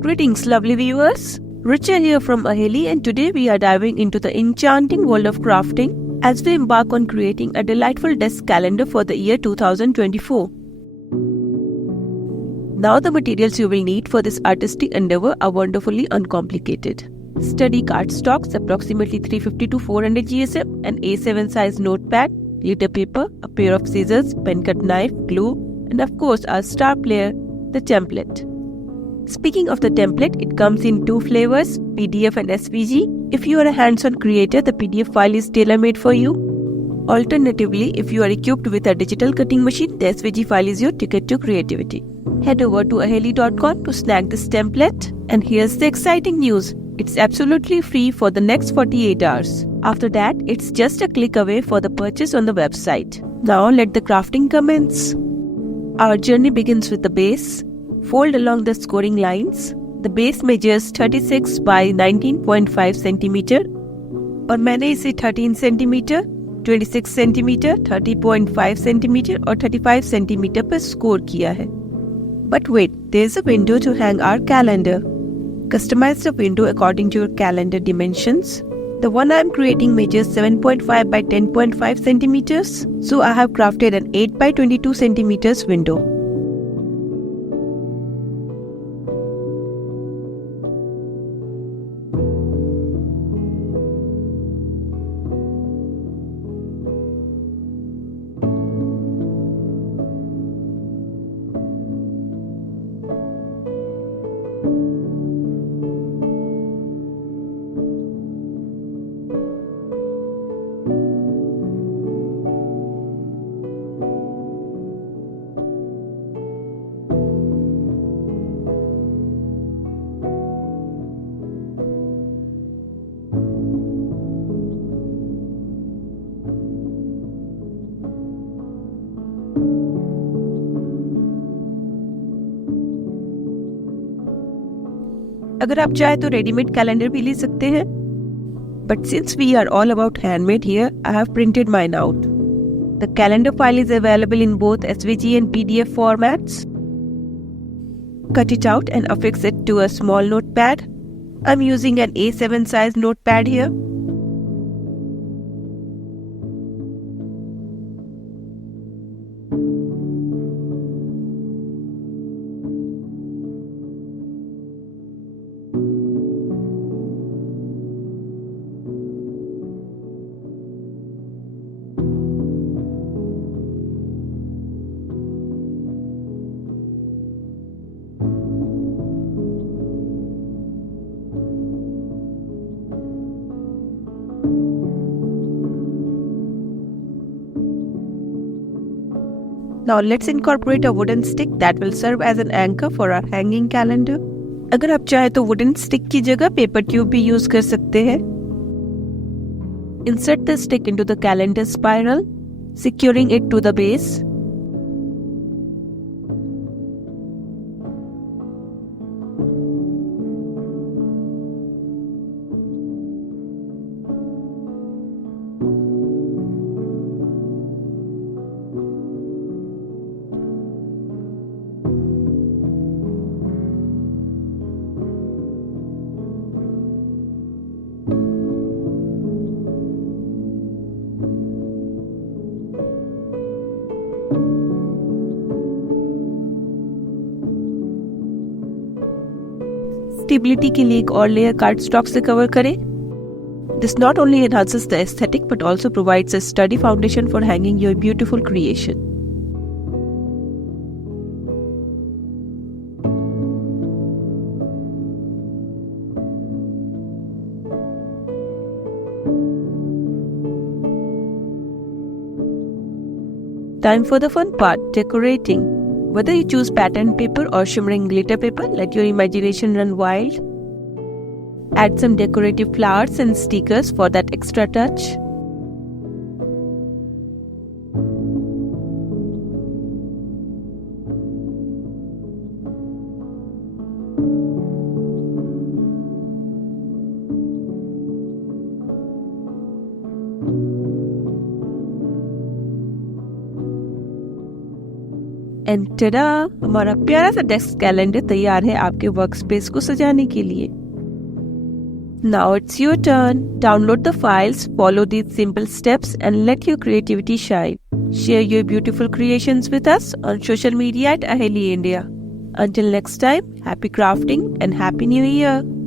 Greetings, lovely viewers. Richa here from Ahaeli, and today we are diving into the enchanting world of crafting as we embark on creating a delightful desk calendar for the year 2024. Now, the materials you will need for this artistic endeavor are wonderfully uncomplicated. Sturdy cardstocks, approximately 350 to 400 GSM, an A7 size notepad, glitter paper, a pair of scissors, pen cut knife, glue, and of course our star player, the template. Speaking of the template, it comes in two flavors, PDF and SVG. If you are a hands-on creator, the PDF file is tailor-made for you. Alternatively, if you are equipped with a digital cutting machine, the SVG file is your ticket to creativity. Head over to ahaeli.com to snag this template. And here's the exciting news. It's absolutely free for the next 48 hours. After that, it's just a click away for the purchase on the website. Now let the crafting commence. Our journey begins with the base. Fold along the scoring lines. The base measures 36 by 19.5 centimeter और मैंने इसे 13 centimetre, 26 centimetre, 30.5 centimetre और 35 centimetre पर score किया है. But wait, there is a window to hang our calendar. Customize the window according to your calendar dimensions. The one I am creating measures 7.5 by 10.5 centimeters, so I have crafted an 8 by 22 centimeters window. अगर आप चाहे तो readymade calendar भी ले सकते हैं. But since we are all about handmade here, I have printed mine out. The calendar file is available in both SVG and PDF formats. Cut it out and affix it to a small notepad. I'm using an A7 size notepad here. Now let's incorporate a wooden stick that will serve as an anchor for our hanging calendar. अगर आप चाहे तो wooden stick की जगह paper tube भी use कर सकते हैं. Insert the stick into the calendar spiral, securing it to the base. Stability के लिए एक और लेयर कार्डस्टॉक से कवर करें. This not only enhances the aesthetic but also provides a sturdy foundation for hanging your beautiful creation. Time for the fun part, decorating. Whether you choose patterned paper or shimmering glitter paper, let your imagination run wild. Add some decorative flowers and stickers for that extra touch. And tada! हमारा प्यारा सा desk calendar तैयार है आपके workspace को सजाने के लिए। Now it's your turn. Download the files, follow these simple steps and let your creativity shine. Share your beautiful creations with us on social media at Ahaeli India. Until next time, happy crafting and happy new year.